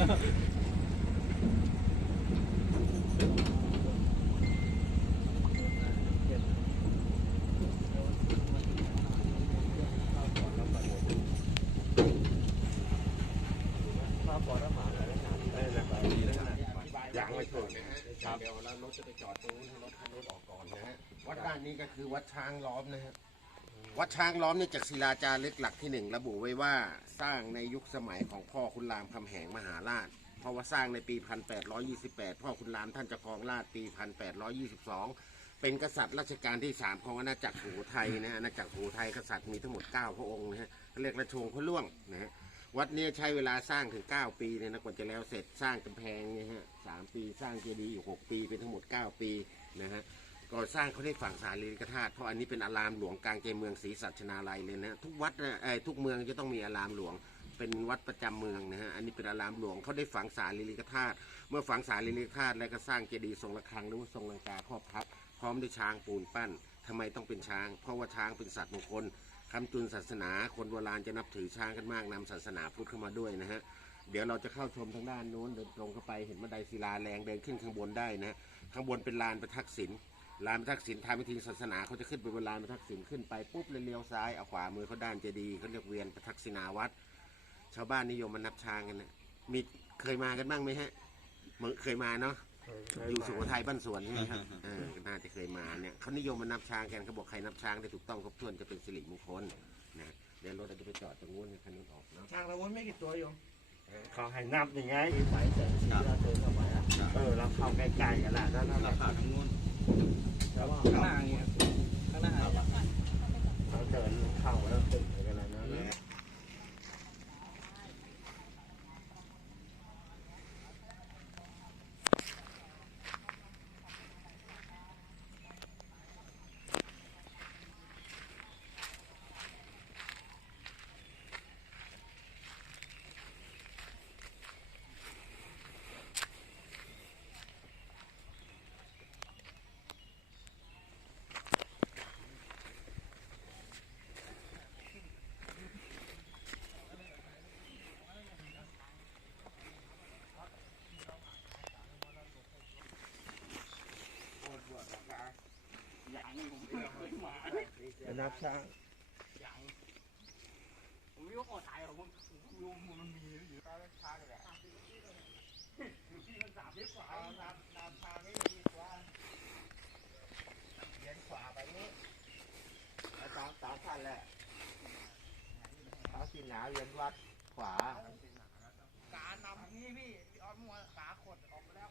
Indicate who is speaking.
Speaker 1: อย่างไม่ถูกครับเดี๋ยวแล้วรถจะไปจอดตรงนี้รถคันนู้ออกก่อนนะฮะวัดด้านนี้ก็คือวัดช้างล้อมนะครับ วัดช้างล้อมเนี่ยจากศิลาจารึกหลักที่หนึ่งระบุไว้ว่าสร้างในยุคสมัยของพ่อคุณรามคำแหงมหาราช เพราะว่าสร้างในปี 1828 พ่อคุณรามท่านจะครองราชปี 1822 เป็นกษัตริย์รัชกาลที่ 3 ของอาณาจักรสุโขทัยนะอาณาจักรสุโขทัยกษัตริย์มีทั้งหมด 9 พระองค์นะฮะเรียกราชวงศ์พระล่วงนะฮะวัดนี้ใช้เวลาสร้างถึง 9 ปีเนี่ยนะกว่าจะแล้วเสร็จสร้างกำแพงเนี่ยฮะสามปีสร้างเจดีย์อยู่ 6 ปีเป็นทั้งหมด 9 ปีนะฮะ ก่อสร้างเขาได้ฝั่งสารีริกธาตุเพราะอันนี้เป็นอารามหลวงกลางใจเมืองศรีสัชนาลัยเลยนะทุกวัดนะเอ่อทุกเมืองจะต้องมีอารามหลวง เป็นวัดประจำเมืองนะฮะอันนี้เป็นอารามหลวงเขาได้ฝังสารีริกธาตุเมื่อฝังสารีริกธาตุแล้วก็สร้างเจดีย์ทรงระฆังหรือว่าทรงลังกาครอบทับพร้อมด้วยช้างปูนปั้นทำไมต้องเป็นช้าง เพราะว่าช้างเป็นสัตว์มงคลคำจุนศาสนา คนโบราณจะนับถือช้างกันมากนำศาสนาพุทธเข้ามาด้วยนะฮะเดี๋ยวเราจะเข้าชมทางด้านนู้นเดินตรงเข้าไปเห็นบันไดศิลาแรงเดินขึ้นข้างบนได้นะข้างบนเป็นลานประทักษิณ ลานประทักษิณทำพิธีศาสนาเขาจะขึ้นไปบนลานประทักษิณขึ้นไปปุ๊บเลยเลี้ยวซ้ายเอาขวามือเขาด้านเจดีย์เขาเรียกเวียนประทักษิณาวัดชาวบ้านนิยมมานับช้างกันนะมีเคยมากันบ้างไหมฮะมึงเคยมาเนาะอยู่สุโขทัยบ้านสวนใช่ไหมครับเออน่าจะเคยมาเนี่ยเขานิยมมานับช้างกันเขาบอกใครนับช้างได้ถูกต้องครบถ้วนจะเป็นสิริมงคลนะเดี๋ยวรถเราจะไปจอดตรงนู้นให้คันนู้นออกเนาะ
Speaker 2: ช่างละวุ้นไม่กี่ตัวโยม
Speaker 3: เขาให้นับยังไงอีสายแสงสีเราเดินเข้าไปอะเออเราเข้าใกล้ๆกันแหละแล้วนั่นแห
Speaker 2: รา
Speaker 3: ละ
Speaker 2: คาทั้งนู้น
Speaker 3: แล้วว่า
Speaker 2: ข้างหน้าอย่างเงี้ยข้างหน้า
Speaker 3: เราเดินเข่าแล้วตึกกันแล้วนะ จะนับช้าง
Speaker 2: ผมไม่รู้ขอถ่ายหรอกผมรู้มันมีอยู่ใต้ช้างแหละที่มันสามเมตรกว่าน้ำน้ำทางไม่มีกว่า
Speaker 3: เลี้ยงขวาไปนี้แล้วตามตามท่านแหละเท้าสีหนาเลี้ยงวัดขวา
Speaker 2: การนำนี่พี่ออดมัวขาขดออกมาแล้ว